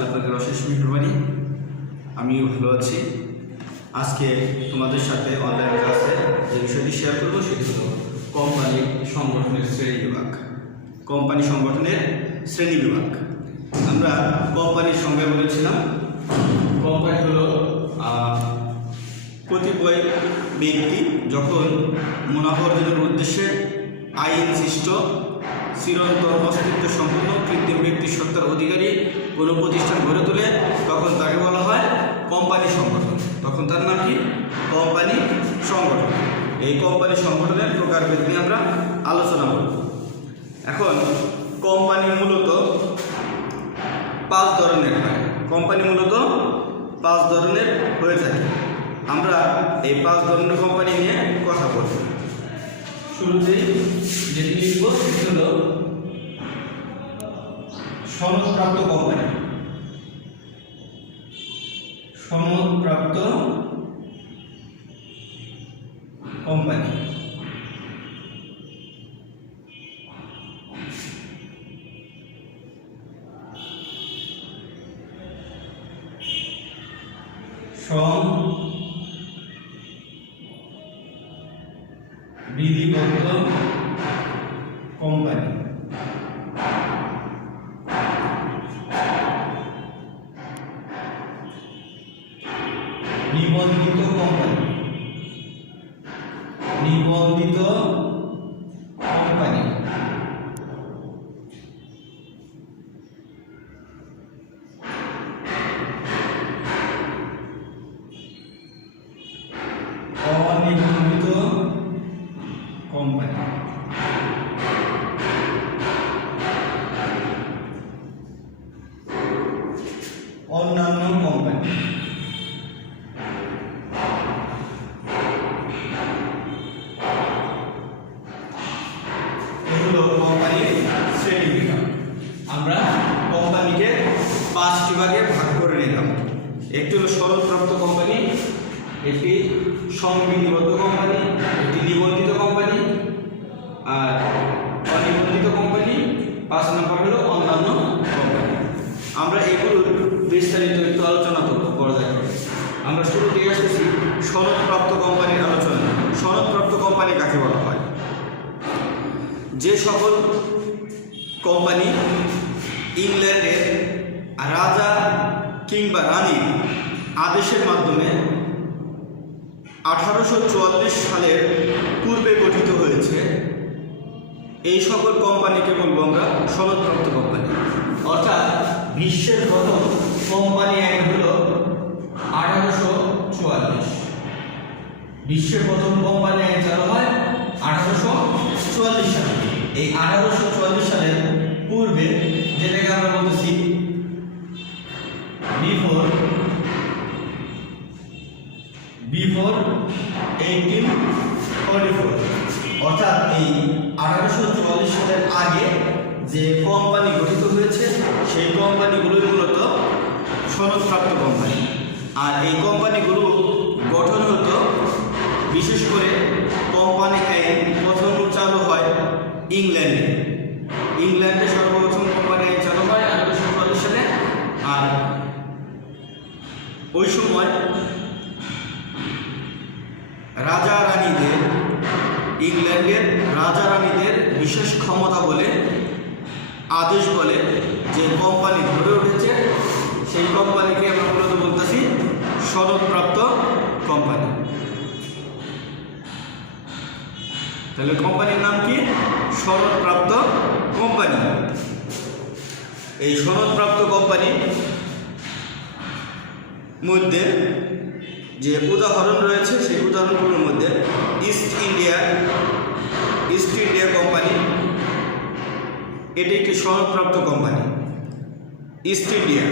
আল্লাহ পাকের অশেষ মেহেরবানি আমি ভালো আছি। আজকে তোমাদের সাথে অনলাইন ক্লাসে যে বিষয়টি শেয়ার করবো সেটি হলো কোম্পানি সংগঠনের শ্রেণীবিভাগ। কোম্পানি সংগঠনের শ্রেণীবিভাগ। আমরা কোম্পানির সঙ্গে বলেছিলাম কোম্পানি হলো কতিপয় ব্যক্তি যখন মুনাফা অর্জনের উদ্দেশ্যে আইন সৃষ্ট চিরন্তন অস্তিত্ব সম্পূর্ণ কৃত্রিম ব্যক্তি সত্তার অধিকারী কোনো প্রতিষ্ঠান গড়ে তোলে তখন তাকে বলা হয় কোম্পানি সংগঠন। তখন তার নাম কি? কোম্পানি সংগঠন। এই কোম্পানি সংগঠনের প্রকারভেদ নিয়ে আমরা আলোচনা করব। এখন কোম্পানি মূলত 5 ধরনের হয়। কোম্পানি মূলত 5 ধরনের হয়ে থাকে। আমরা এই 5 ধরনের কোম্পানি নিয়ে কথা বলব। শুরুতেই যেটি লিখব সেটি হল সনদপ্রাপ্ত কোম্পানি। সনদপ্রাপ্ত কোম্পানি বিধিবদ্ধ কোম্পানি। নিবন্ধিত কোম্পানি। নিবন্ধিত কোম্পানি। অনিবন্ধিত কোম্পানি। অন্যান্য কোম্পানি। এগুলো কোম্পানির শ্রেণীবিভাগ। আমরা কোম্পানিকে 5টি ভাগে ভাগ করে নিলাম। একটি হলো সনদপ্রাপ্ত কোম্পানি, একটি সংবিধিবদ্ধ কোম্পানি, একটি নিবন্ধিত কোম্পানি আর অনিবন্ধিত কোম্পানি, 5 নম্বর হলো অন্যান্য কোম্পানি। আমরা এগুলোর বিস্তারিত একটু আলোচনা করা যায়। আমরা শুরুতেই আসতেছি সনদপ্রাপ্ত কোম্পানির আলোচনা। সনদপ্রাপ্ত কোম্পানি কাকে বলা হয়? যে সকল কোম্পানি ইংল্যান্ডের রাজা কিংবা রানীর আদেশের মাধ্যমে 1844 সালের পূর্বে গঠিত হয়েছে, এই সকল কোম্পানিকে বলবো আমরা সনদপ্রাপ্ত কোম্পানি। অর্থাৎ বিশ্বের প্রথম কোম্পানি আইন হল 1844। বিশ্বের প্রথম কোম্পানি আইন চালু হয় 1844 সালে। এই 1844 সালের পূর্বে, যেটাকে আমরা বলতেছি বিফোর 1844, অর্থাৎ এই 1844 সালের আগে যে কোম্পানি গঠিত হয়েছে সেই কোম্পানিগুলোই মূলত সনদপ্রাপ্ত কোম্পানি। আর এই কোম্পানিগুলো গঠন হতো বিশেষ করে কোম্পানি আইন প্রথম চালু হয় ইংল্যান্ডে। ইংল্যান্ডে সর্বপ্রথম কোম্পানি আইন চালু হয় 1844 সালে। আর ওই সময় রাজা রানীদের, ইংল্যান্ডের রাজা রানীদের বিশেষ ক্ষমতা বলে আদেশ বলে যে কোম্পানি গড়ে উঠেছে সেই কোম্পানিকে আমরা মূলত বলতেছি সনদপ্রাপ্ত কোম্পানি। তাহলে কোম্পানির নাম কি? সনদপ্রাপ্ত কোম্পানি। এই সনদপ্রাপ্ত কোম্পানি মধ্যে যে উদাহরণ রয়েছে সেই উদাহরণগুলোর মধ্যে ইস্ট ইন্ডিয়া কোম্পানি, এটি একটি সনদপ্রাপ্ত কোম্পানি। East India.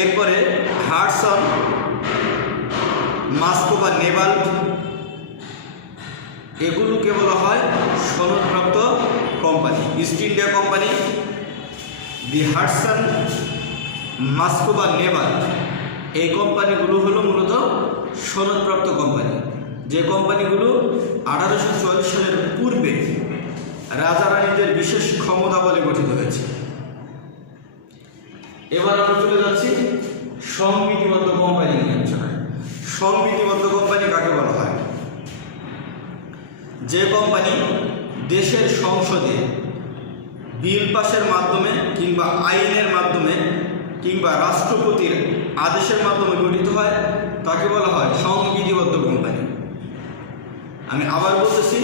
এরপরে হাডসন, মাস্কো বা নেভাল, এগুলোকে বলা হয় সনদপ্রাপ্ত কোম্পানি। ইস্ট ইন্ডিয়া কোম্পানি, দি হাডসন, মাস্কো বা নেভাল, এই কোম্পানিগুলো হলো মূলত সনদপ্রাপ্ত কোম্পানি। যে কোম্পানিগুলো 1844 সালের পূর্বে রাজা রানীদের বিশেষ ক্ষমতা বলে গঠিত হয়েছে। এবার আমরা চলে যাচ্ছি সংবিধিবদ্ধ কোম্পানি নিয়ে আলোচনায়। সংবিধিবদ্ধ কোম্পানি কাকে বলা হয়? যে কোম্পানি দেশের সংসদে বিল পাসের মাধ্যমে কিংবা আইনের মাধ্যমে কিংবা রাষ্ট্রপতির আদেশের মাধ্যমে গঠিত হয় তাকে বলা হয় সংবিধিবদ্ধ কোম্পানি। আমি আবার বলতেছি,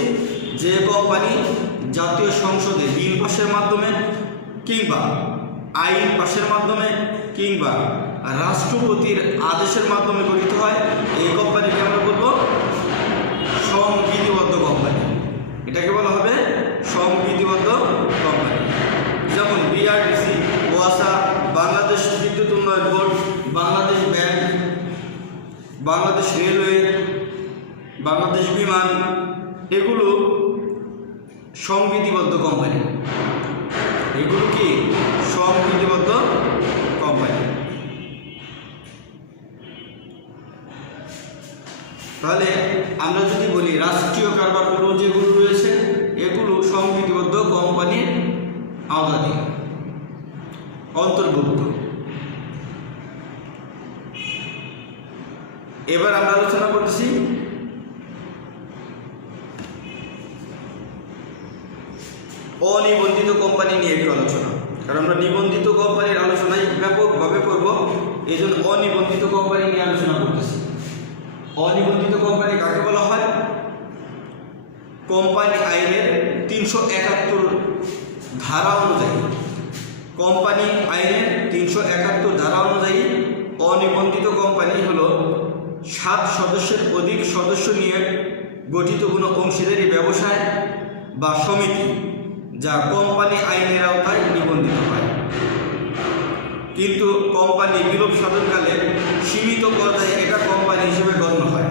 যে কোম্পানি জাতীয় সংসদে বিল পাসের মাধ্যমে কিংবা আইন পাসের মাধ্যমে কিংবা রাষ্ট্রপতির আদেশের মাধ্যমে গঠিত হয় এই কোম্পানিকে আমরা বলবো সংবিধিবদ্ধ কোম্পানি। এটাকে বলা হবে সংবিধিবদ্ধ কোম্পানি। যেমন বিআরটিসি, ওয়াসা, বাংলাদেশ বিদ্যুৎ উন্নয়ন board, Bangladesh bank, Bangladesh railway, Bangladesh বিমান, এগুলো সংবিধিবদ্ধ কোম্পানি। এগুলো কি সংবিধিবদ্ধ কোম্পানি। তাহলে আমরা যদি বলি রাষ্ট্রীয় কারবারগুলো যেগুলো রয়েছে এগুলো সংবিধিবদ্ধ কোম্পানির আওতাধীন অন্তর্ভুক্ত। এবার আমরা আলোচনা করতেছি অনিবন্ধিত কোম্পানি নিয়ে একটু আলোচনা, কারণ আমরা নিবন্ধিত কোম্পানির আলোচনায় ব্যাপকভাবে করব, এই জন্য অনিবন্ধিত কোম্পানি নিয়ে আলোচনা করতেছি। অনিবন্ধিত কোম্পানি কাকে বলা হয়? কোম্পানি আইনের 371 ধারা অনুযায়ী, কোম্পানি আইনের 371 ধারা অনুযায়ী অনিবন্ধিত কোম্পানি হলো 7 সদস্যের অধিক সদস্য নিয়ে গঠিত কোনো অংশীদারি ব্যবসায় বা সমিতি যা কোম্পানি আইনের আওতায় নিবন্ধিত হয়, কিন্তু কোম্পানি বিলোপ সাধনকালে সীমিত পর্যায়ে এটা কোম্পানি হিসেবে গণ্য হয়।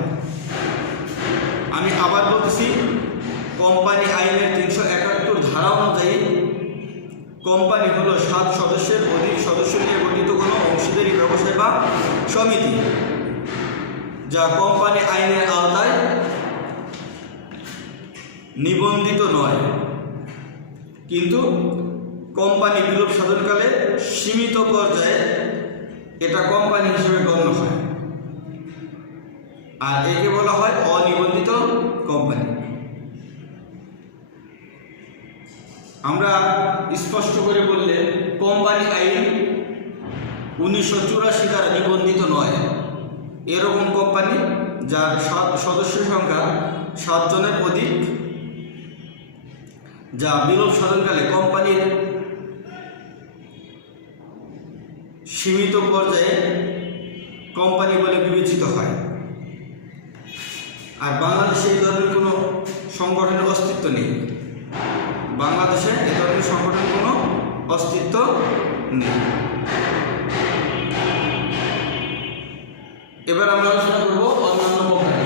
আমি আবার বলতেছি, কোম্পানি আইনের 371 ধারা অনুযায়ী কোম্পানি হলো 7 সদস্যের অধিক সদস্য নিয়ে গঠিত কোনো অংশীদারি ব্যবসায় বা সমিতি যা কোম্পানি আইনের আওতায় নিবন্ধিত নয়, কিন্তু কোম্পানি বিলোপ সাধনকালে সীমিত পর্যায়ে এটা কোম্পানি হিসেবে গণ্য হয়, আর একে বলা হয় অনিবন্ধিত কোম্পানি। আমরা স্পষ্ট করে বললে কোম্পানি আইন 1984 দ্বারা নিবন্ধিত নয় এরকম কোম্পানি যার সদস্য সংখ্যা 7 জনের অধিক, যা বিলোপ সাধনকালে কোম্পানির সীমিত পর্যায়ে কোম্পানি বলে বিবেচিত হয়। আর বাংলাদেশে এই ধরনের কোনো সংগঠনের অস্তিত্ব নেই। বাংলাদেশে এই ধরনের সংগঠনের কোনো অস্তিত্ব নেই। এবার আমরা আলোচনা করব অন্যান্য কোম্পানি।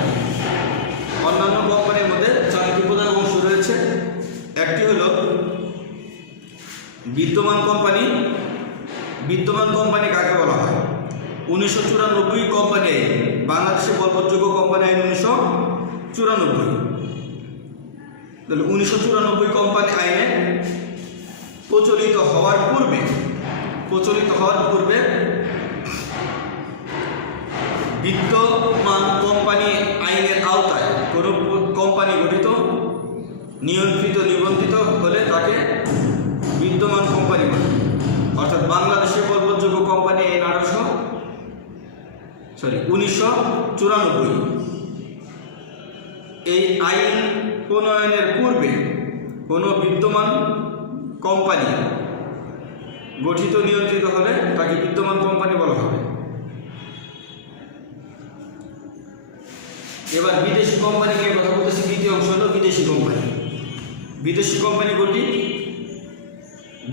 অন্যান্য কোম্পানির মধ্যে 4টি প্রধান অংশ রয়েছে। একটি হলো বিদ্যমান কোম্পানি। বিদ্যমান কোম্পানি কাকে বলা হয়? 1994 কোম্পানি আইন, বাংলাদেশে বলবৎযোগ্য কোম্পানি আইন 1994। তাহলে 1994 কোম্পানি আইনে প্রচলিত হওয়ার পূর্বে বিদ্যমান কোম্পানি আইনের আওতায় কোনো কোম্পানি গঠিত, নিয়ন্ত্রিত, নিবন্ধিত হলে তাকে বিদ্যমান কোম্পানি বলে। অর্থাৎ বাংলাদেশে বলবৎযোগ্য কোম্পানি আইন 1994 এই আইন প্রণয়নের পূর্বে কোনো বিদ্যমান কোম্পানি গঠিত, নিয়ন্ত্রিত হলে তাকে বিদ্যমান কোম্পানি বলা হবে। এবার বিদেশি কোম্পানি নিয়ে কথা বলতেছি। দ্বিতীয় অংশ হলো বিদেশি কোম্পানি। বিদেশি কোম্পানিগুলি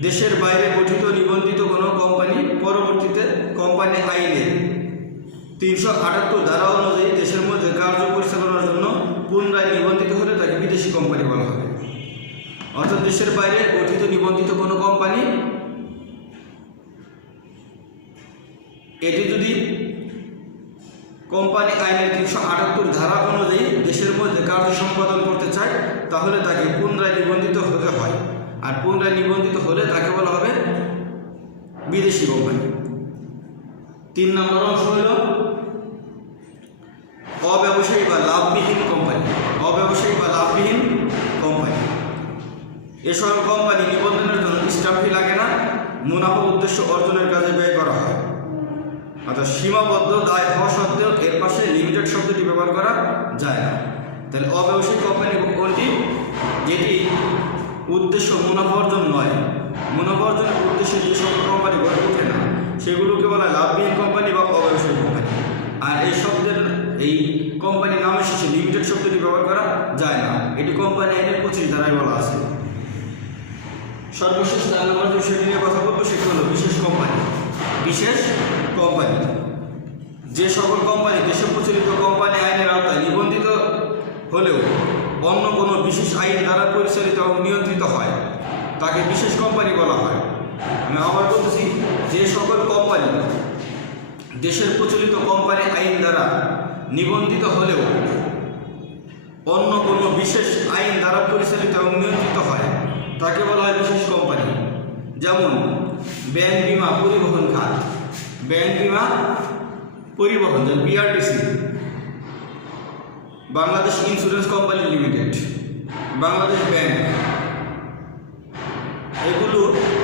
দেশের বাইরে গঠিত, নিবন্ধিত কোনো কোম্পানি পরবর্তীতে কোম্পানি আইনের 378 ধারা অনুযায়ী দেশের মধ্যে কার্য পরিচালনার জন্য পুনরায় নিবন্ধিত হলে তাকে বিদেশি কোম্পানি বলা হবে। অর্থাৎ দেশের বাইরে গঠিত, নিবন্ধিত কোনো কোম্পানি এটি যদি কোম্পানি আইনের 378 ধারা অনুযায়ী দেশের মধ্যে কার্য সম্পাদন করতে চায়, তাহলে তাকে পুনরায় নিবন্ধিত হতে হয়। আর পুনরায় নিবন্ধিত হলে তাকে বলা হবে বিদেশি কোম্পানি। 3 নম্বর অংশ হল অব্যবসায়ী বা লাভবিহীন কোম্পানি। অব্যবসায়ী বা লাভবিহীন কোম্পানি, এসব কোম্পানি নিবন্ধনের জন্য স্ট্যাম্প ফি লাগে না, মুনাফা উদ্দেশ্য অর্জনের কাজে ব্যয় করা হয়। অর্থাৎ সীমাবদ্ধ দায় হওয়া সত্ত্বেও এর পাশে লিমিটেড শব্দটি ব্যবহার করা যায় না। তাহলে অব্যবসায়িক কোম্পানি কোনটি? যেটি উদ্দেশ্য মুনাফা অর্জন নয়, মুনাফা অর্জনের উদ্দেশ্যে যে সকল কোম্পানি গড়ে ওঠে না সেগুলোকে বলা হয় লাভবিহীন কোম্পানি বা অব্যবসায়িক কোম্পানি। আর এই শব্দের এই কোম্পানির নামের শেষে লিমিটেড শব্দটি ব্যবহার করা যায় না, এটি কোম্পানি আইনের 25 ধারায় বলা আছে। সর্বশেষ 4 নম্বর যে বিষয়টি নিয়ে কথা বলবো সেটি হলো বিশেষ কোম্পানি। বিশেষ কোম্পানি, যে সকল কোম্পানি দেশে প্রচলিত কোম্পানি আইনের আওতায় নিবন্ধিত হলেও অন্য কোনো বিশেষ আইন দ্বারা পরিচালিত এবং নিয়ন্ত্রিত হয় তাকে বিশেষ কোম্পানি বলা হয়। আমি আবার বলতেছি, যে সকল কোম্পানি দেশের প্রচলিত কোম্পানি আইন দ্বারা নিবন্ধিত হলেও অন্য কোনো বিশেষ আইন দ্বারা পরিচালিত এবং নিয়ন্ত্রিত হয় তাকে বলা হয় বিশেষ কোম্পানি। যেমন ব্যাংক, বিমা, পরিবহন খাত। ব্যাংক, বিমা, পরিবহন, যেমন BRTC, Bangladesh insurance company limited, Bangladesh bank, এগুলো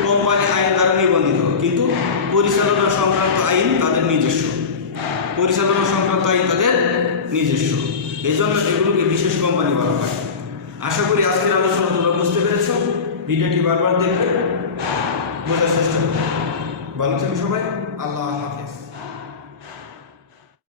কোম্পানি আইন দ্বারা নিবন্ধিত, কিন্তু পরিচালনা সংক্রান্ত আইন তাদের নিজস্ব। পরিচালনা সংক্রান্ত আইন তাদের নিজস্ব, এই জন্য এগুলোকে বিশেষ কোম্পানি বলা হয়। আশা করি আজকের আলোচনা তোমরা বুঝতে পেরেছ। ভিডিওটি বারবার দেখবে, বোঝার চেষ্টা করবে। ভালো থেকো সবাই, আল্লাহ হাফেজ।